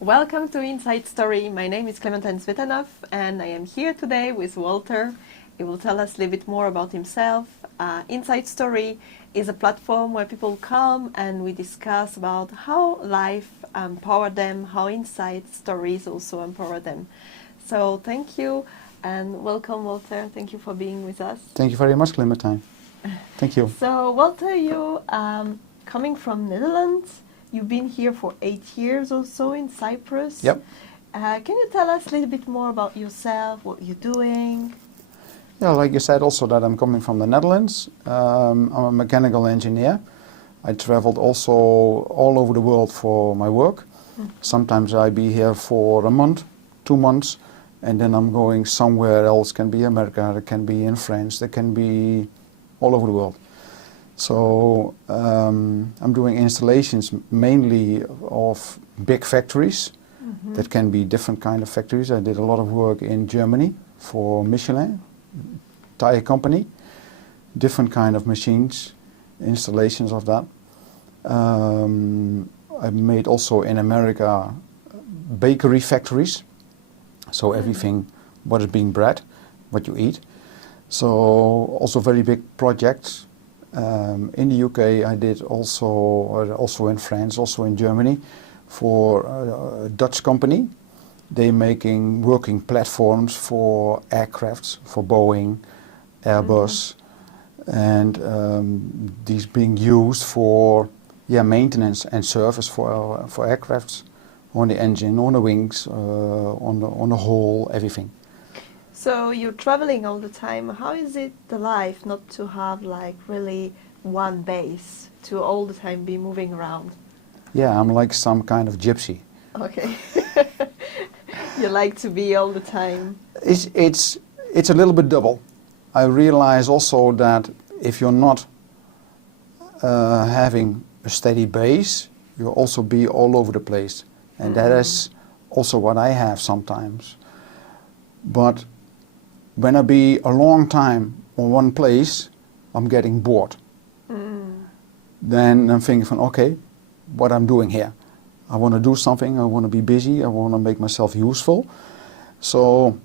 Welcome to Inside Story. My name is Clementine Tsvetanov and I am here today with Walter. He will tell us a little bit more about himself. Inside Story is a platform where people come and we discuss about how life empowered them, how Inside Stories also empower them. So thank you and welcome, Walter. Thank you for being with us. Thank you very much, Clementine. Thank you. So Walter, you coming from Netherlands. You've been here for 8 years or so in Cyprus. Yep. Can you tell us a little bit more about yourself, what you're doing? Yeah, like you said also that I'm coming from the Netherlands. I'm a mechanical engineer. I traveled also all over the world for my work. Sometimes I be here for a month, 2 months, and then I'm going somewhere else. Can be America, it can be in France, it can be all over the world. So I'm doing installations mainly of big factories. That can be different kind of factories. I did a lot of work in Germany for Michelin, tire company, different kind of machines, installations of that. I made also in America bakery factories, so everything what is being bread, what you eat. So also very big projects. In the UK I did also in France, also in Germany for a Dutch company. They making working platforms for aircrafts, for Boeing, Airbus, and these being used for maintenance and service for aircrafts, on the engine, on the wings, on the hull, everything. So you're traveling all the time. How is it the life not to have like really one base, to all the time be moving around? Yeah, I'm like some kind of gypsy. Okay. You like to be all the time. It's a little bit double. I realize also that if you're not having a steady base, you'll also be all over the place. And that is also what I have sometimes. But when I be a long time on one place, I'm getting bored. Then I'm thinking, okay, what I'm doing here. I want to do something, I want to be busy, I want to make myself useful. So,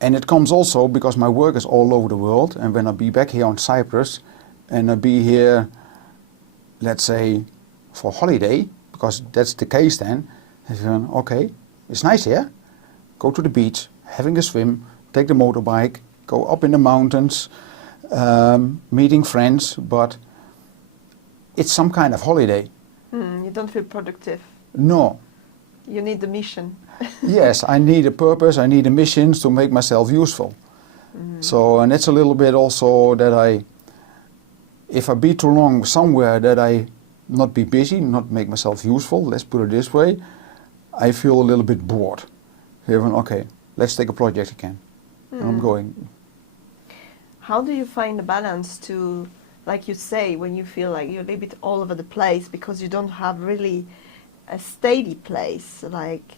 and it comes also because my work is all over the world, and when I be back here on Cyprus, and I be here, let's say, for holiday, because that's the case then, I think, okay, it's nice here, go to the beach, having a swim, take the motorbike, go up in the mountains, meeting friends, but it's some kind of holiday. You don't feel productive. No. You need the mission. Yes, I need a purpose, I need a mission to make myself useful. So, and it's a little bit also that if I be too long somewhere, that I not be busy, not make myself useful, let's put it this way, I feel a little bit bored. Even, okay, let's take a project again. And I'm going. How do you find the balance to, like you say, when you feel like you're a little bit all over the place because you don't have really a steady place? Like,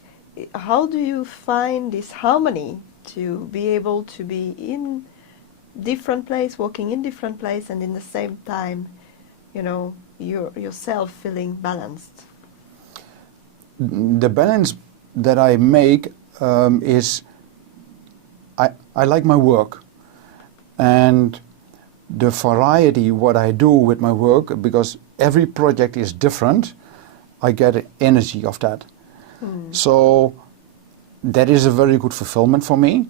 how do you find this harmony to be able to be in different place, working in different place, and in the same time, you know, yourself feeling balanced? The balance that I make is I like my work, and the variety what I do with my work, because every project is different, I get energy of that. So that is a very good fulfillment for me.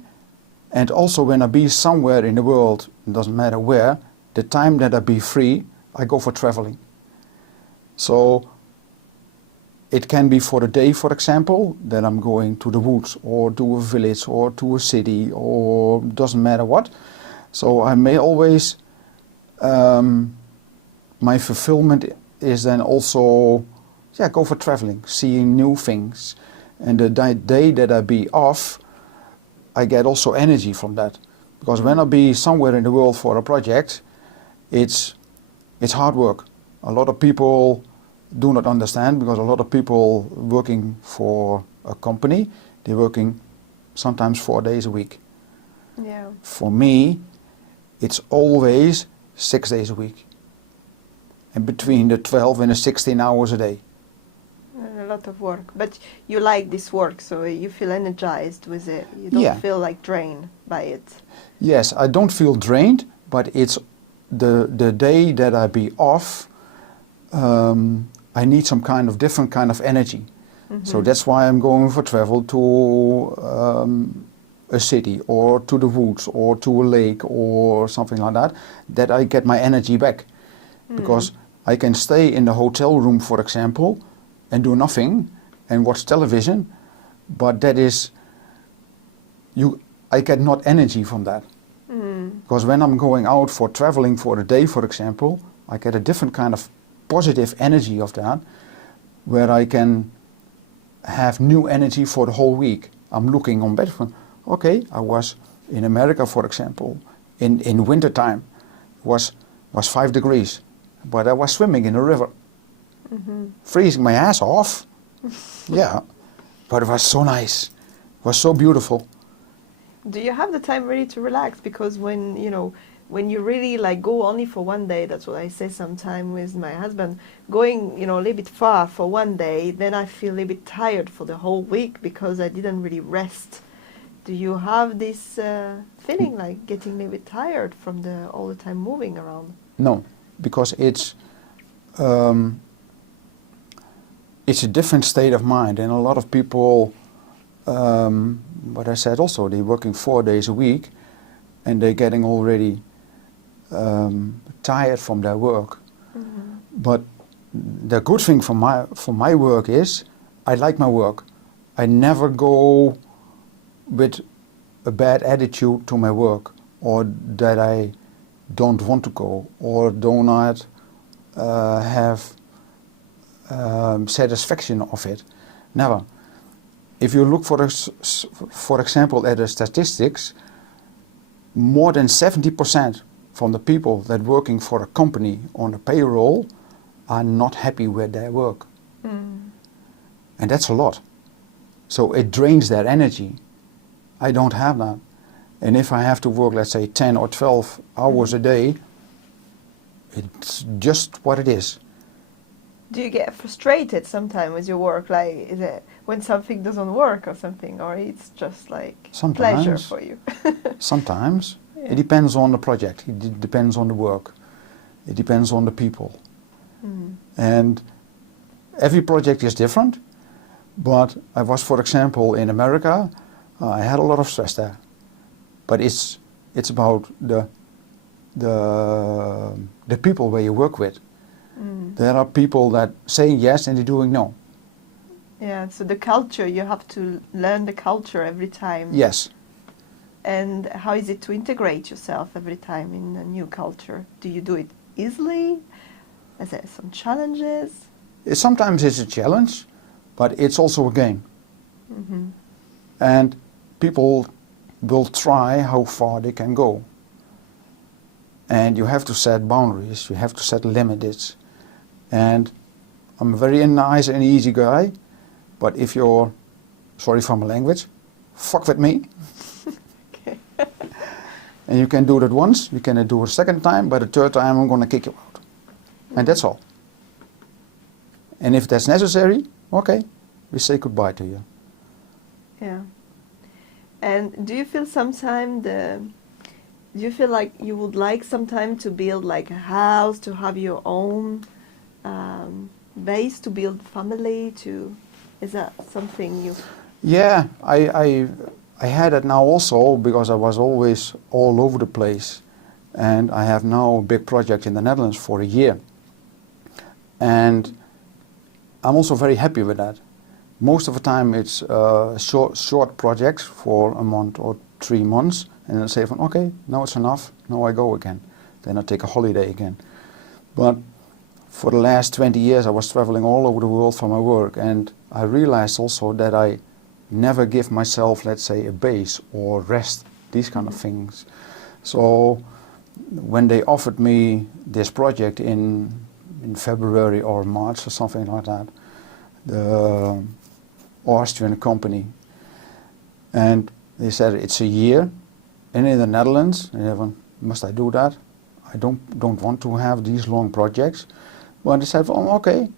And also when I be somewhere in the world, it doesn't matter where, the time that I be free, I go for traveling. So it can be for a day, for example, that I'm going to the woods or to a village or to a city or doesn't matter what. So I may always, my fulfillment is then also, go for traveling, seeing new things. And the day that I be off, I get also energy from that. Because when I be somewhere in the world for a project, it's hard work. A lot of people do not understand, because a lot of people working for a company, they're working sometimes 4 days a week. Yeah. For me, it's always 6 days a week. And between the 12 and the 16 hours a day. a lot of work. But you like this work, so you feel energized with it. You don't Yeah. feel like drained by it. Yes, I don't feel drained, but it's the day that I be off, I need some kind of different kind of energy. So that's why I'm going for travel to a city or to the woods or to a lake or something like that I get my energy back. Because I can stay in the hotel room, for example, and do nothing and watch television, but that is, I get not energy from that. Because when I'm going out for traveling for a day, for example, I get a different kind of positive energy of that, where I can have new energy for the whole week. I'm looking on bed from, okay, I was in America, for example, in winter time, was 5 degrees, but I was swimming in a river, freezing my ass off. Yeah, but it was so nice, it was so beautiful. Do you have the time really to relax? Because when you really like go only for one day, that's what I say sometime with my husband, going, a little bit far for one day, then I feel a little bit tired for the whole week because I didn't really rest. Do you have this feeling like getting a little bit tired from all the time moving around? No, because it's a different state of mind, and a lot of people, what I said also, they're working 4 days a week, and they're getting already tired from their work. But the good thing for my work is I like my work. I never go with a bad attitude to my work, or that I don't want to go, or do not have satisfaction of it. Never. If you look for example at the statistics, more than 70% from the people that working for a company on a payroll are not happy with their work. And that's a lot. So it drains their energy. I don't have that. And if I have to work, let's say 10 or 12 hours a day, it's just what it is. Do you get frustrated sometimes with your work? Like, is it when something doesn't work or something, or it's just like pleasure for you? Sometimes. Yeah. It depends on the project. It depends on the work. It depends on the people. And every project is different. But I was, for example, in America. I had a lot of stress there. But it's about the people where you work with. There are people that say yes and they're doing no. Yeah, so the culture, you have to learn the culture every time. Yes. And how is it to integrate yourself every time in a new culture? Do you do it easily? Is there some challenges? Sometimes it's a challenge, but it's also a game. And people will try how far they can go. And you have to set boundaries, you have to set limits. And I'm a very nice and easy guy, but if you're, sorry for my language, fuck with me. Okay. And you can do that once, you can do it a second time, but the third time I'm gonna kick you out. And that's all. And if that's necessary, okay, we say goodbye to you. Yeah. And do you feel do you feel like you would like sometime to build like a house, to have your own base, to build family, is that something you... Yeah, I had it now also because I was always all over the place. And I have now a big project in the Netherlands for a year. And I'm also very happy with that. Most of the time it's short projects for a month or 3 months, and then I say, okay, now it's enough, now I go again. Then I take a holiday again. But for the last 20 years I was traveling all over the world for my work, and I realized also that I never give myself, let's say, a base or rest, these kind of things. So when they offered me this project in February or March or something like that, the Austrian company, and they said it's a year, and in the Netherlands, and I went, must I do that? I don't want to have these long projects. But I said, well, okay,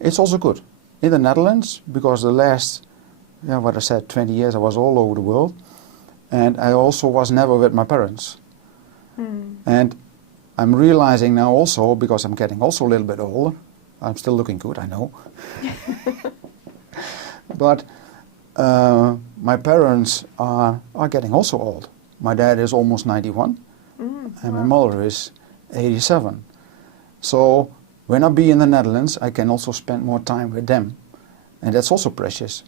it's also good. in the Netherlands, because the last, what I said, 20 years I was all over the world, and I also was never with my parents. And I'm realizing now also, because I'm getting also a little bit older, I'm still looking good, I know, but my parents are getting also old. My dad is almost 91, and my mother is 87. So when I be in the Netherlands, I can also spend more time with them, and that's also precious.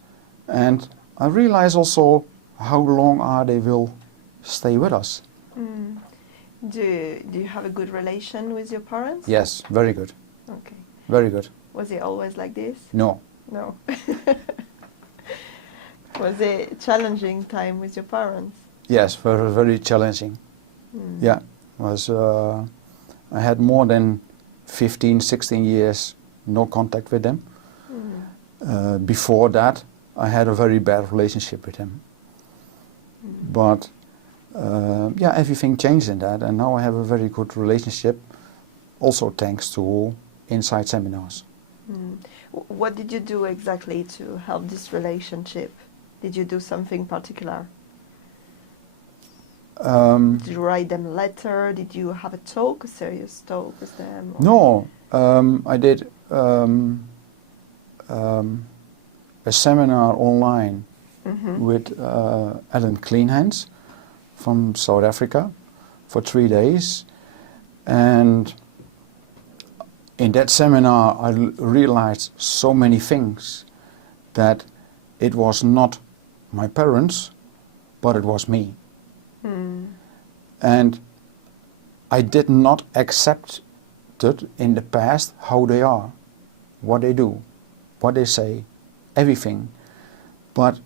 And I realize also how long they will stay with us. Do you have a good relation with your parents? Yes, very good. Okay. Very good. Was it always like this? No. No. Was it a challenging time with your parents? Yes, very, very challenging. Yeah, was. I had more than 15, 16 years no contact with them. Before that, I had a very bad relationship with him. But everything changed in that, and now I have a very good relationship, also thanks to Inside seminars. What did you do exactly to help this relationship? Did you do something particular? Did you write them a letter? Did you have a talk, a serious talk with them? Or? No, I did a seminar online with Ellen Cleanhands from South Africa for 3 days, and in that seminar I realized so many things, that it was not my parents, but it was me. And I did not accept it in the past how they are, what they do, what they say, everything. But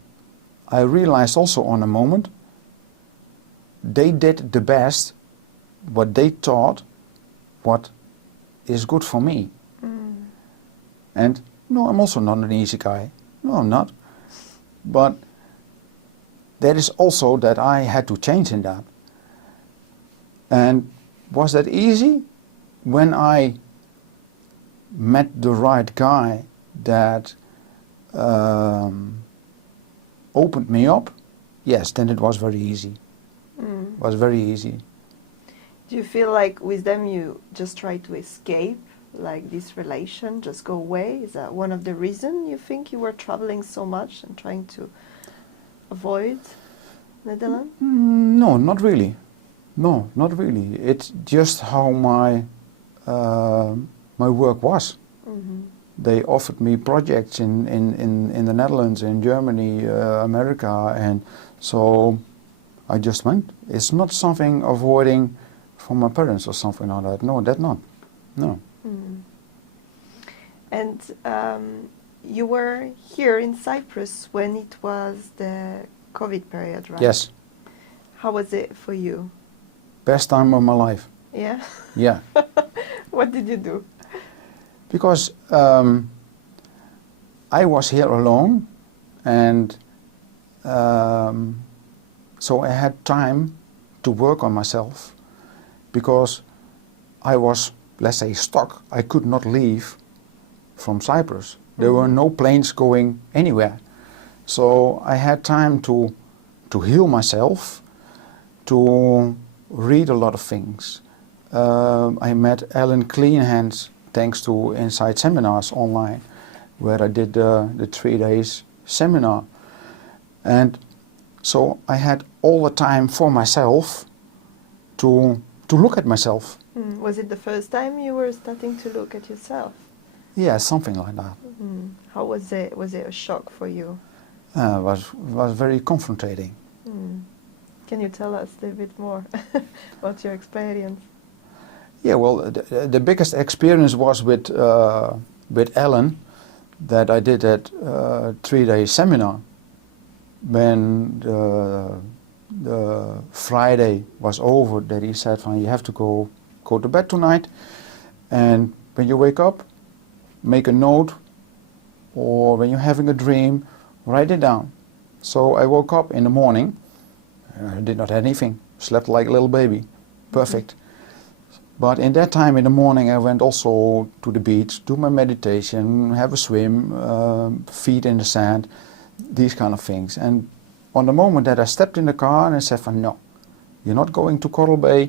I realized also on a moment, they did the best what they thought what is good for me. And no, I'm also not an easy guy. No, I'm not. But that is also that I had to change in that. And was that easy? When I met the right guy that opened me up, yes, then it was very easy. It was very easy. Do you feel like with them you just try to escape, like this relation, just go away? Is that one of the reasons you think you were traveling so much and trying to avoid Netherlands? No, not really. No, not really. It's just how my work was. They offered me projects in the Netherlands, in Germany, America, and so I just went. It's not something avoiding from my parents or something like that. No, that not. No. And you were here in Cyprus when it was the COVID period, right? Yes. How was it for you? Best time of my life. Yeah? Yeah. What did you do? Because I was here alone, and so I had time to work on myself, because I was, let's say, stuck. I could not leave from Cyprus. There were no planes going anywhere. So I had time to heal myself, to read a lot of things. I met Ellen Cleanhands thanks to Inside Seminars online, where I did the 3 days seminar. And so I had all the time for myself to look at myself. Was it the first time you were starting to look at yourself? Yeah, something like that. How was it? Was it a shock for you? Was very confrontating. Can you tell us a little bit more about your experience? Yeah, well, the biggest experience was with Ellen, that I did that 3-day seminar. When the Friday was over, that he said, "You have to go to bed tonight, and when you wake up, make a note, or when you're having a dream, write it down." So I woke up in the morning, I did not have anything, slept like a little baby, perfect. But in that time in the morning I went also to the beach, do my meditation, have a swim, feet in the sand, these kind of things. And on the moment that I stepped in the car and I said, no, you're not going to Coral Bay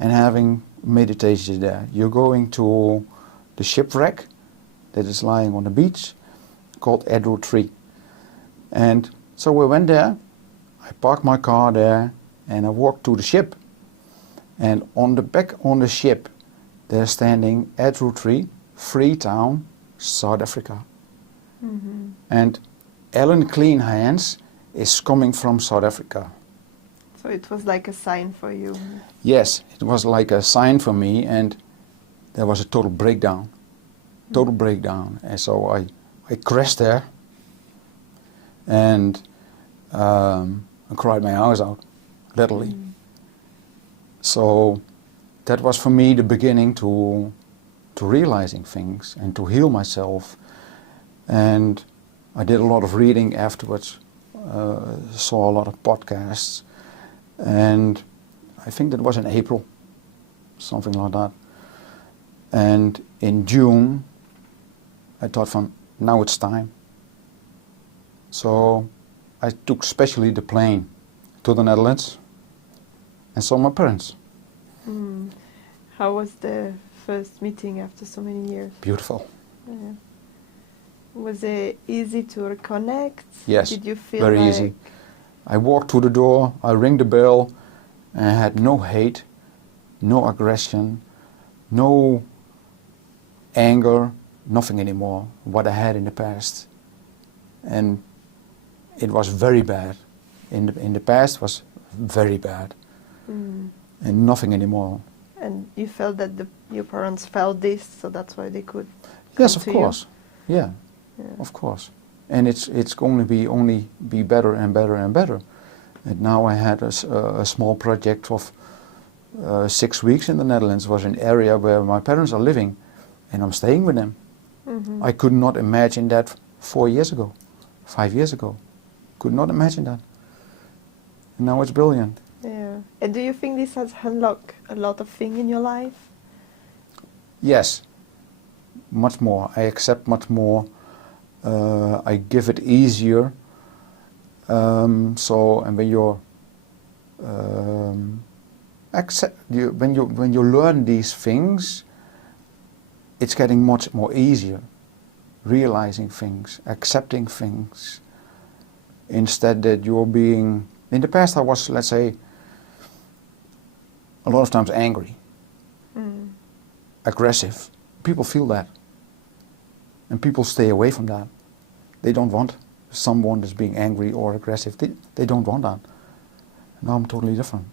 and having meditation there. You're going to the shipwreck that is lying on the beach called Edward Tree. And so we went there, I parked my car there and I walked to the ship. And on the back on the ship there's standing Edward Tree, Freetown, South Africa. Mm-hmm. And Ellen Clean Hands is coming from South Africa. So it was like a sign for you. Yes, it was like a sign for me, and there was a total breakdown. And so I crashed there and I cried my eyes out, literally. Mm. So that was for me the beginning to realizing things and to heal myself. And I did a lot of reading afterwards, saw a lot of podcasts, and I think that was in April, something like that. And in June, I thought from now it's time. So I took specially the plane to the Netherlands and saw my parents. Mm. How was the first meeting after so many years? Beautiful. Yeah. Was it easy to reconnect? Yes, Did you feel very like easy. I walked to the door, I rang the bell, and I had no hate, no aggression, no anger, nothing anymore, what I had in the past. And it was very bad. In the past was very bad. Mm. And nothing anymore. And you felt that your parents felt this, so that's why they could Yes, come of to course. you? Yeah, of course. And it's going to only be better and better and better. And now I had a small project of 6 weeks in the Netherlands. It was an area where my parents are living, and I'm staying with them. Mm-hmm. I could not imagine that 4 years ago, 5 years ago. Could not imagine that. And now it's brilliant. Yeah. And do you think this has unlocked a lot of things in your life? Yes, much more. I accept much more. I give it easier. And when you're when you learn these things, it's getting much more easier. Realizing things, accepting things, instead that you're being. In the past, I was, let's say, a lot of times angry, aggressive. People feel that. And people stay away from that. They don't want someone that's being angry or aggressive. They don't want that. Now I'm totally different.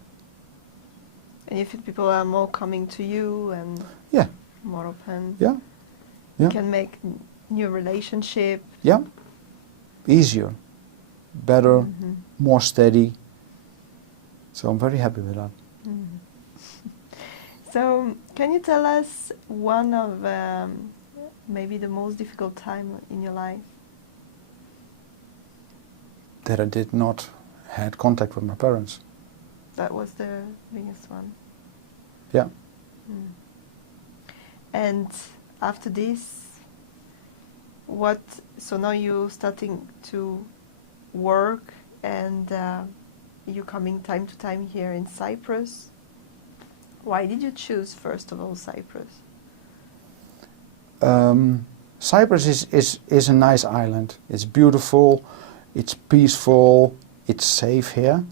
And you feel people are more coming to you and Yeah. more open? Yeah. You Yeah. can make new relationship. Yeah. Easier, better, Mm-hmm. more steady. So I'm very happy with that. Mm. So, can you tell us one of maybe the most difficult time in your life? That I did not had contact with my parents. That was the biggest one. Yeah. Mm. And after this, so now you're starting to work and you're coming time to time here in Cyprus. Why did you choose, first of all, Cyprus? Cyprus is a nice island. It's beautiful, it's peaceful, it's safe here,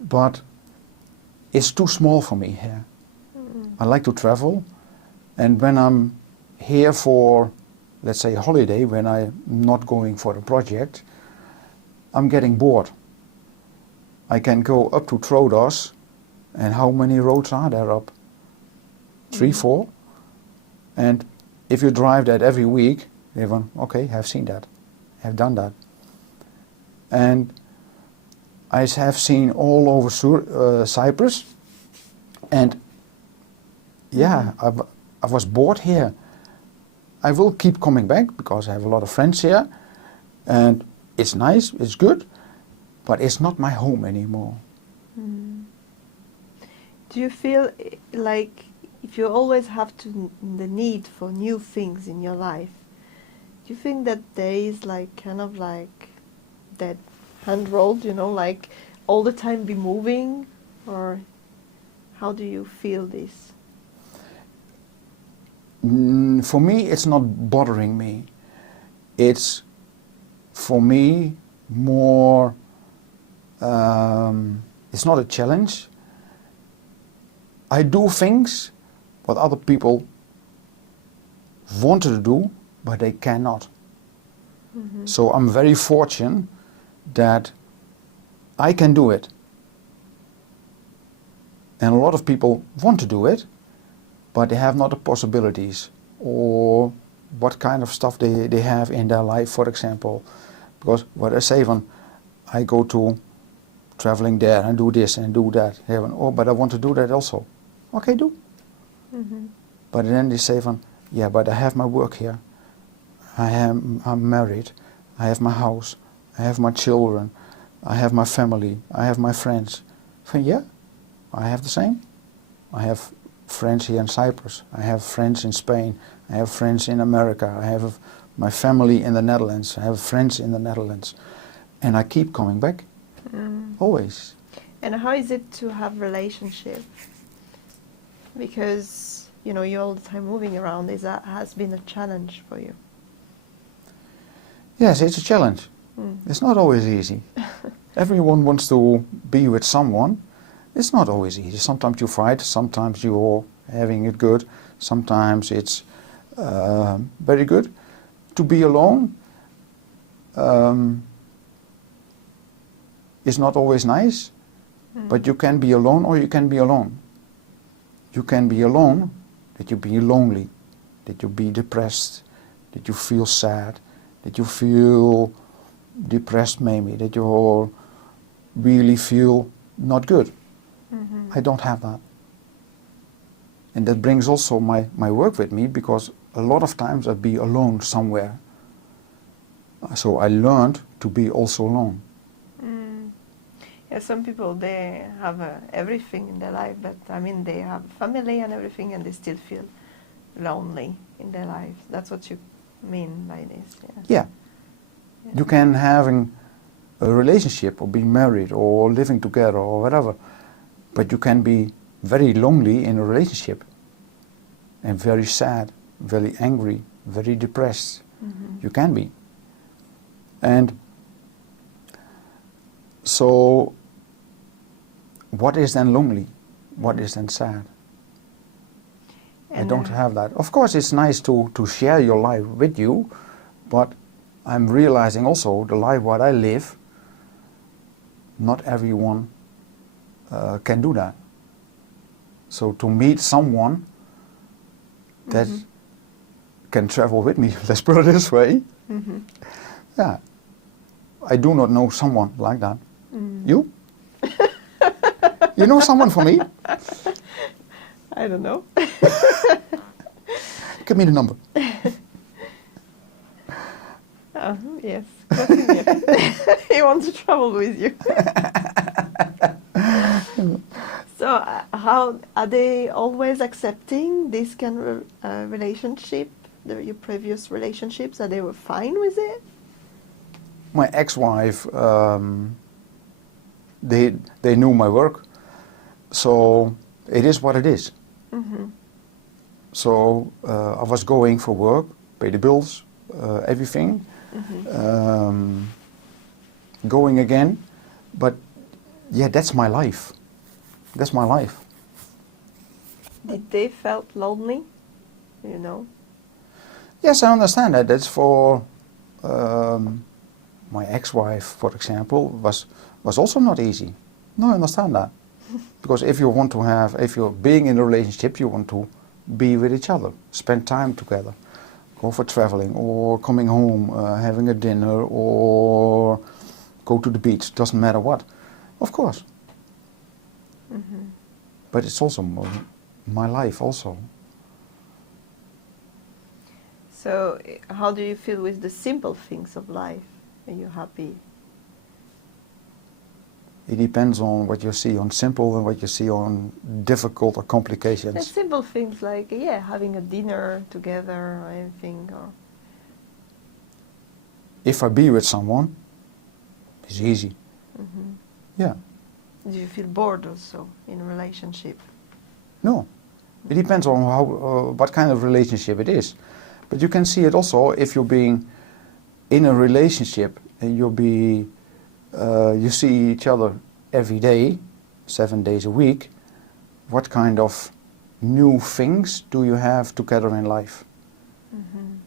but it's too small for me here. I like to travel, and when I'm here for, let's say, a holiday, when I'm not going for a project, I'm getting bored. I can go up to Trodos, and how many roads are there up? 3, 4? And if you drive that every week, you're okay, I've seen that, I've done that. And I have seen all over Cyprus, and yeah, I was bored here. I will keep coming back because I have a lot of friends here, and it's nice, it's good, but it's not my home anymore. Mm. Do you feel like if you always have the need for new things in your life, do you think that there is like kind of like that hand rolled, like all the time be moving, or how do you feel this? For me, it's not bothering me. It's, for me, more, it's not a challenge. I do things what other people want to do, but they cannot. Mm-hmm. So I'm very fortunate that I can do it. And a lot of people want to do it, but they have not the possibilities or what kind of stuff they have in their life, for example. Because what I say when I go to traveling there and do this and do that, they have oh, but I want to do that also. Okay, do. Mm-hmm. But then they say yeah, but I have my work here. I'm married. I have my house. I have my children. I have my family. I have my friends. Yeah, I have the same. I have friends here in Cyprus. I have friends in Spain. I have friends in America. I have my family in the Netherlands. I have friends in the Netherlands. And I keep coming back. Always. And how is it to have relationship? Because, you're all the time moving around. Has been a challenge for you? Yes, it's a challenge. It's not always easy. Everyone wants to be with someone. It's not always easy. Sometimes you fight, sometimes you're having it good, sometimes it's very good. To be alone is not always nice, but you can be alone or you can be alone. You can be alone, that you be lonely, that you be depressed, that you feel sad, that you feel depressed maybe, that you really feel not good. Mm-hmm. I don't have that. And that brings also my work with me, because a lot of times I'd be alone somewhere. So I learned to be also alone. Yeah, some people, they have everything in their life, but they have family and everything, and they still feel lonely in their lives. That's what you mean by this. Yeah. You can having a relationship or be married or living together or whatever, but you can be very lonely in a relationship and very sad, very angry, very depressed. Mm-hmm. You can be. And so what is then lonely? What is then sad? I don't have that. Of course, it's nice to share your life with you, but I'm realizing also the life what I live, not everyone can do that. So to meet someone that can travel with me, let's put it this way, yeah, I do not know someone like that. You? You know someone for me? I don't know. Give me the number. Yes. He wants to travel with you. So how are they always accepting this kind of relationship, your previous relationships? Are they were fine with it? My ex-wife, they knew my work, so it is what it is. Mm-hmm. So I was going for work, pay the bills, everything, going again, but yeah, that's my life. That's my life. Did they felt lonely? Yes, I understand that. That's for my ex-wife, for example, was also not easy. No, I understand that. Because if you're being in a relationship, you want to be with each other, spend time together, go for traveling or coming home, having a dinner or go to the beach, doesn't matter what. Of course. But it's also my life also. So how do you feel with the simple things of life? Are you happy? It depends on what you see on simple and what you see on difficult or And complications. simple things like, yeah, having a dinner together or anything. Or If I be with someone, it's easy. hmm Yeah. Do you feel bored also in a relationship? No. It depends on what kind of relationship it is. But you can see it also if you're being in a relationship and you see each other every day, 7 days a week. What kind of new things do you have together in life? hmm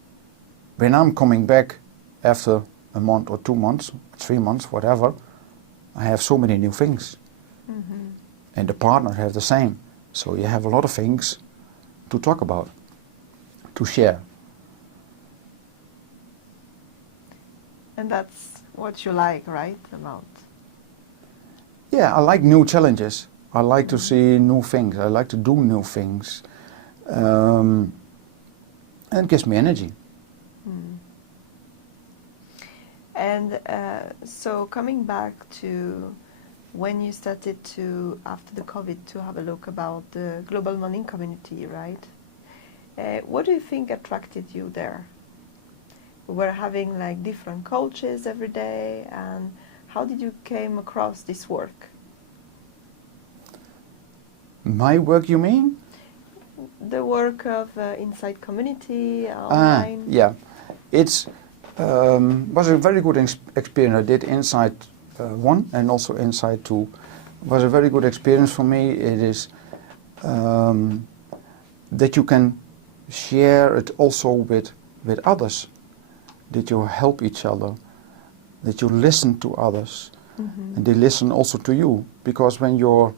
When I'm coming back after a month or 2 months, 3 months, whatever, I have so many new things. hmm And the partner has the same. So you have a lot of things to talk about, to share. And that's what you like, right? About. Yeah, I like new challenges. I like to Mhm. see new things. I like to do new things. And it gives me energy. Mm. And so coming back to when you started to, after the COVID, to have a look about the global morning community, right? What do you think attracted you there? We were having like different coaches every day, and how did you came across this work? My work, you mean? The work of Inside Community online. Yeah. It's was a very good experience. I did Inside 1 and also Inside 2. Was a very good experience for me. It is that you can share it also with others, that you help each other, that you listen to others, Mhm. and they listen also to you. Because when you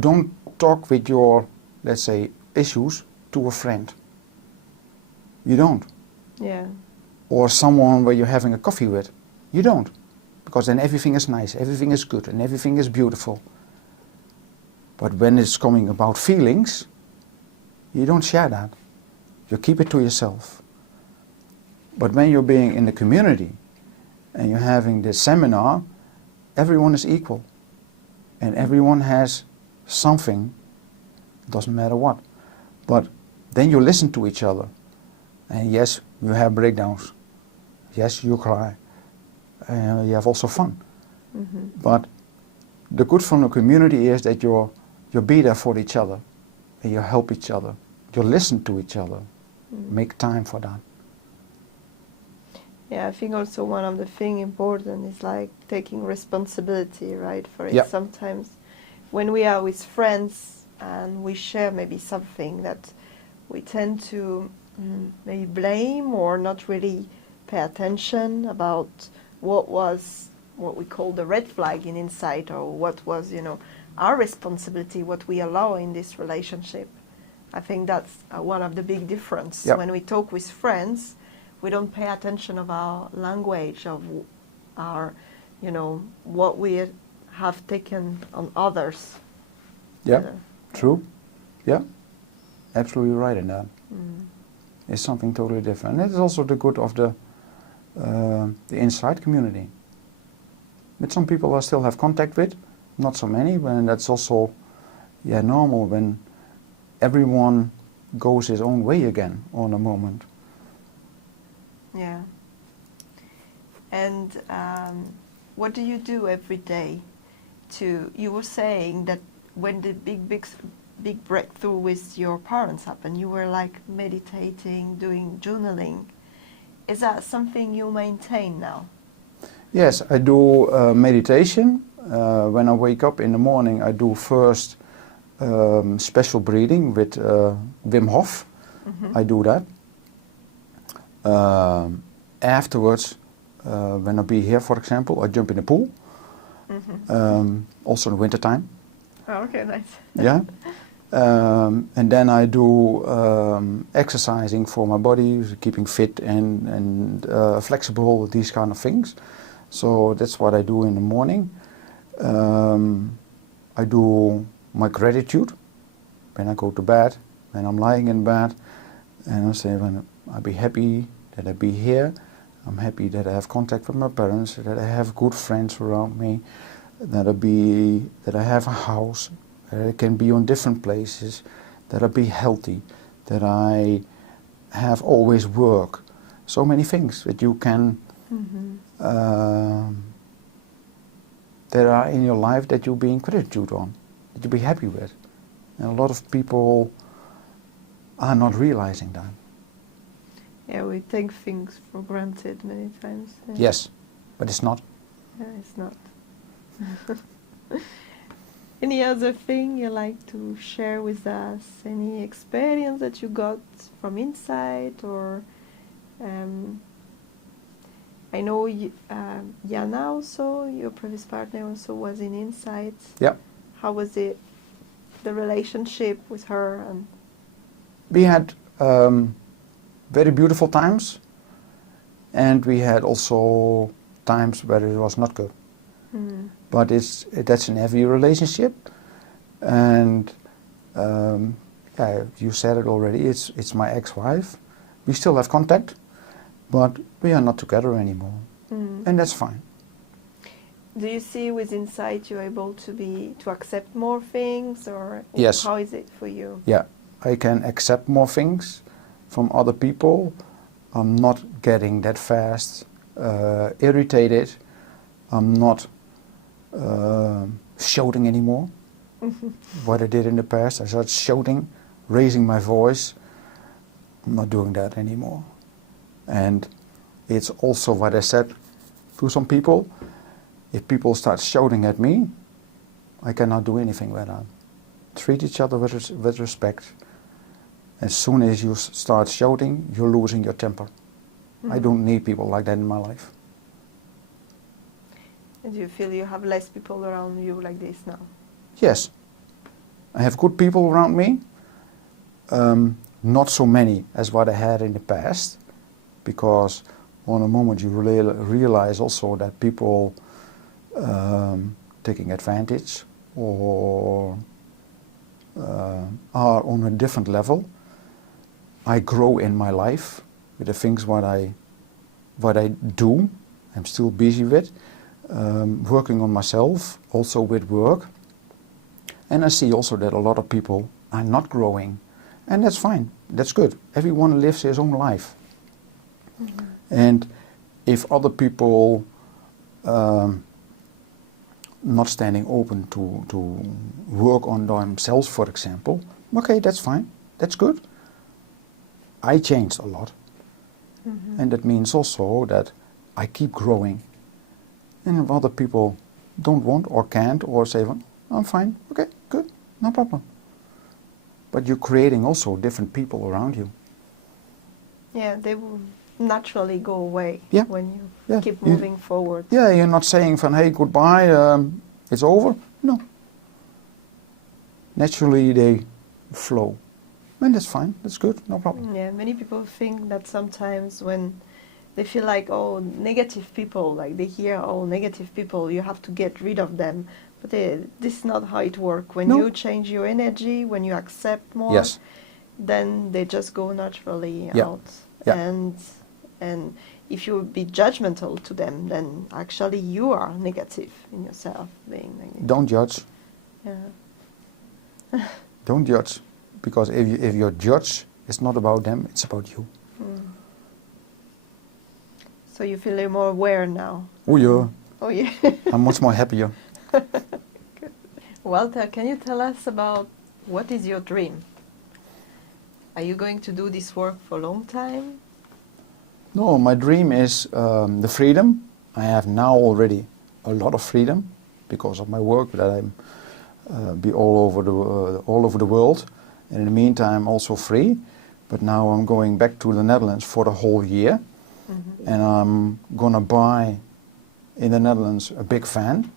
don't talk with your, let's say, issues to a friend. You don't. Yeah. Or someone where you're having a coffee with. You don't. Because then everything is nice, everything is good, and everything is beautiful. But when it's coming about feelings, you don't share that. You keep it to yourself. But when you're being in the community and you're having this seminar, everyone is equal. And everyone has something, doesn't matter what. But then you listen to each other. And yes, you have breakdowns. Yes, you cry. You have also fun. Mhm. But the good from the community is that you be there for each other. And you help each other. You listen to each other. Mm. Make time for that. Yeah, I think also one of the thing important is like taking responsibility, right, for it. Yeah. Sometimes when we are with friends and we share maybe something that we tend to maybe blame or not really pay attention about what we call the red flag in insight, or what was, our responsibility, what we allow in this relationship. I think that's one of the big difference. Yep. When we talk with friends, we don't pay attention of our language, of our, what we have taken on others. Yeah, Uh, true. Yeah, absolutely right in that. mm. It's something totally different. And it's also the good of the inside community. But some people I still have contact with, not so many, and that's also normal when everyone goes his own way again on a moment. Yeah. And what do you do every day you were saying that when the big breakthrough with your parents happened, you were like meditating, doing journaling. Is that something you maintain now? Yes, I do meditation. When I wake up in the morning, I do first special breathing with Wim Hof. Mm-hmm. I do that. Afterwards, when I be here, for example, I jump in the pool. Mm-hmm. Also in the wintertime. Oh, okay, nice. Yeah. And then I do exercising for my body, keeping fit and flexible, these kind of things. So that's what I do in the morning. I do my gratitude when I go to bed, when I'm lying in bed, and I say, when I be happy that I be here, I'm happy that I have contact with my parents, that I have good friends around me, that I have a house, that I can be on different places, that I be healthy, that I have always work. So many things that you can, that are in your life that you be in gratitude on, that you be happy with. And a lot of people are not realizing that. Yeah, we take things for granted many times. Yeah. Yes, but it's not. Yeah, it's not. Any other thing you like to share with us? Any experience that you got from inside, or I know Jana also, your previous partner, also was in Insight. Yeah. How was it, the relationship with her? And We had very beautiful times, and we had also times where it was not good. But that's in every relationship, and yeah, you said it already. It's my ex-wife. We still have contact, but we are not together anymore, and that's fine. do you see with Insight you're able to accept more things, or Yes. how is it for you? Yeah, I can accept more things from other people. I'm not getting that fast irritated. I'm not shouting anymore. What I did in the past, I started shouting, raising my voice. I'm not doing that anymore. And it's also what I said to some people. If people start shouting at me, I cannot do anything with that. Treat each other with respect. As soon as you start shouting, you're losing your temper. I don't need people like that in my life. And do you feel you have less people around you like this now? Yes, I have good people around me. Not so many as what I had in the past, because on a moment you realize also that people taking advantage or are on a different level. I grow in my life with the things what I do. I'm still busy with. Working on myself, also with work. And I see also that a lot of people are not growing. And that's fine, that's good. Everyone lives his own life. And if other people not standing open to work on themselves, for example, okay, that's fine, that's good. I changed a lot. And that means also that I keep growing. And if other people don't want or can't or say, well, I'm fine, okay, good, no problem. But you're creating also different people around you. Yeah, they will naturally go away Yeah. when you Yeah. keep moving forward. Yeah, you're not saying from, hey, goodbye, it's over. No. Naturally they flow. And that's fine, that's good, no problem. Yeah, many people think that sometimes when they feel like, oh, negative people, like they hear, oh, negative people, you have to get rid of them. But this is not how it works. When No. you change your energy, when you accept more, Yes. then they just go naturally Yeah. out. Yeah. And if you be judgmental to them, then actually you are negative in yourself, being negative. Don't judge, Yeah. don't judge. Because if you judge, it's not about them, it's about you. So you feel more aware now. Oh yeah, Oh yeah. I'm much more happier. Walter, can you tell us about what is your dream? Are you going to do this work for a long time? No, my dream is the freedom. I have now already a lot of freedom because of my work that I'm be all over the world, and in the meantime also free. But now I'm going back to the Netherlands for the whole year, and I'm gonna buy in the Netherlands a big van,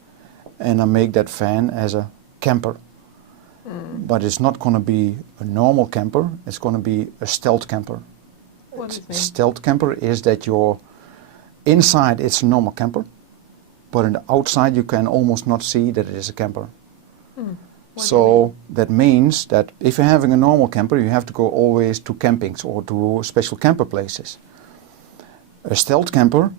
and I make that van as a camper. But it's not gonna be a normal camper. It's gonna be a stealth camper. What does it mean? Stealth camper is that your inside it's a normal camper, but on the outside you can almost not see that it is a camper. What do you So that means that if you're having a normal camper, you have to go always to campings or to special camper places. A stealth camper,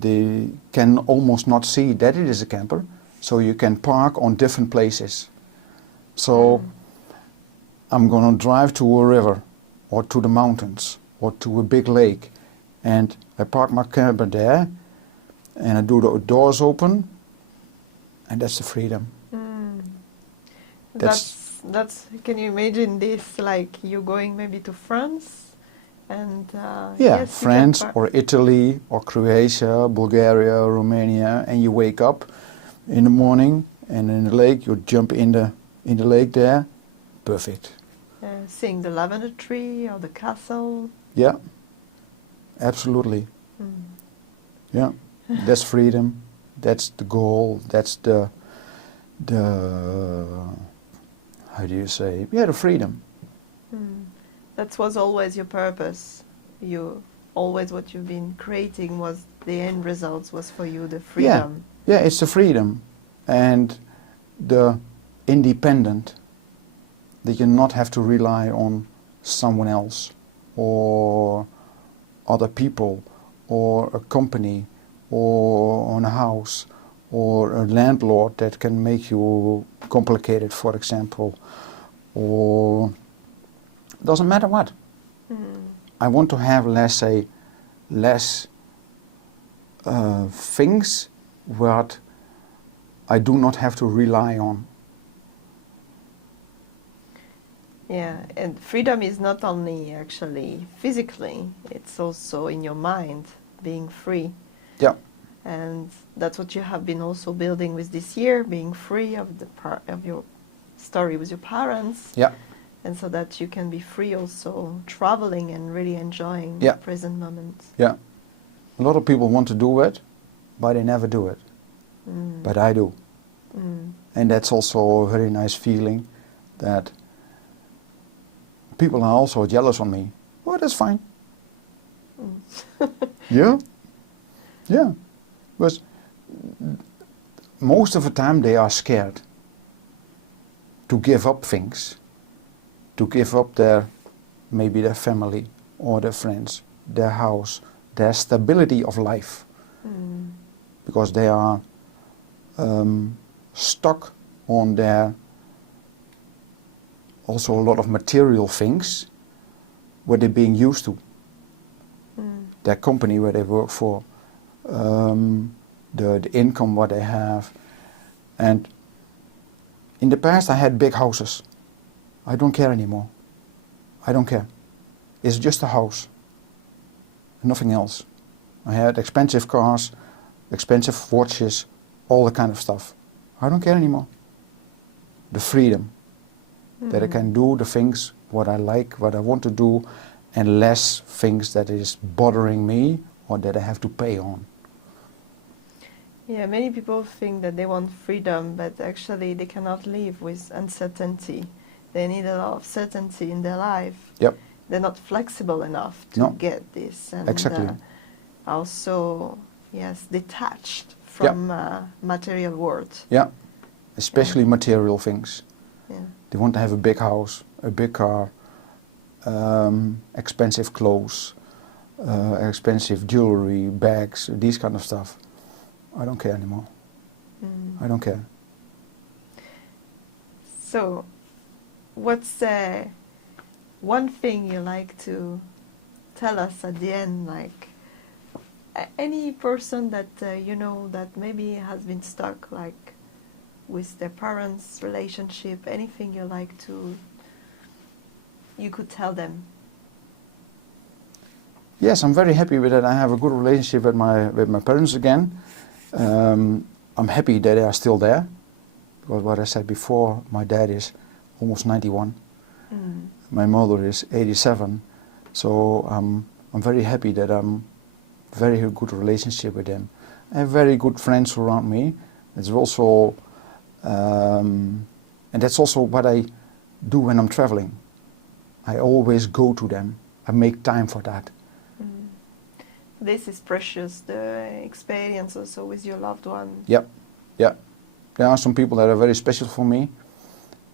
they can almost not see that it is a camper, so you can park on different places. So I'm gonna drive to a river, or to the mountains, or to a big lake, and I park my camper there, and I do the doors open, and that's the freedom. That's. Can you imagine this? Like you going maybe to France, and Yeah, yes, you can France park. or Italy or Croatia, Bulgaria, Romania, and you wake up in the morning and in the lake, you jump in the lake there, perfect. Seeing the lavender tree or the castle. Yeah, absolutely. Yeah, that's freedom. That's the goal. That's the how do you say? Yeah, the freedom. That was always your purpose. You always what you've been creating was the end results was for you the freedom. Yeah, it's the freedom and the independent. That you not have to rely on someone else or other people or a company or on a house or a landlord that can make you complicated, for example, or doesn't matter what. I want to have less things what I do not have to rely on. Yeah, and freedom is not only actually physically, it's also in your mind, being free. Yeah. And that's what you have been also building with this year, being free of the of your story with your parents. Yeah. And so that you can be free also traveling and really enjoying Yeah. the present moment. Yeah. A lot of people want to do it, but they never do it. But I do. And that's also a very nice feeling that people are also jealous on me. Well, that's fine. Yeah. Yeah. But most of the time they are scared to give up things, to give up maybe their family or their friends, their house, their stability of life, because they are stuck on their also a lot of material things where they're being used to. Their company where they work for, the income what they have. And in the past I had big houses. I don't care anymore. I don't care. It's just a house. Nothing else. I had expensive cars, expensive watches, all that kind of stuff. I don't care anymore. The freedom that I can do the things what I like, what I want to do, and less things that is bothering me or that I have to pay on. Yeah, many people think that they want freedom, but actually they cannot live with uncertainty. They need a lot of certainty in their life. Yep. They're not flexible enough to No. get this. And Exactly. Also, yes, detached from material world. Yeah. Especially material things. Yeah. They want to have a big house, a big car, expensive clothes, expensive jewelry, bags, these kind of stuff. I don't care anymore. I don't care. So, what's one thing you like to tell us at the end? Like any person that you know that maybe has been stuck, like with their parents' relationship. Anything you like to, you could tell them. Yes, I'm very happy with that. I have a good relationship with my parents again. I'm happy that they are still there, because what I said before, my dad is almost 91. My mother is 87. So I'm very happy that I'm very good relationship with them. I have very good friends around me. It's also, and that's also what I do when I'm traveling. I always go to them. I make time for that. This is precious, the experience also with your loved one. Yep, yeah. There are some people that are very special for me,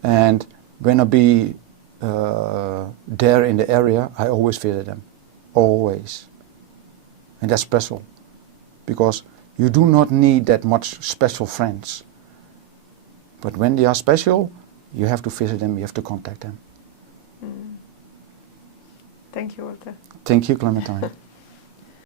and when I be there in the area, I always visit them, always. And that's special. Because you do not need that much special friends. But when they are special, you have to visit them, you have to contact them. Thank you, Walter. Thank you, Clementine.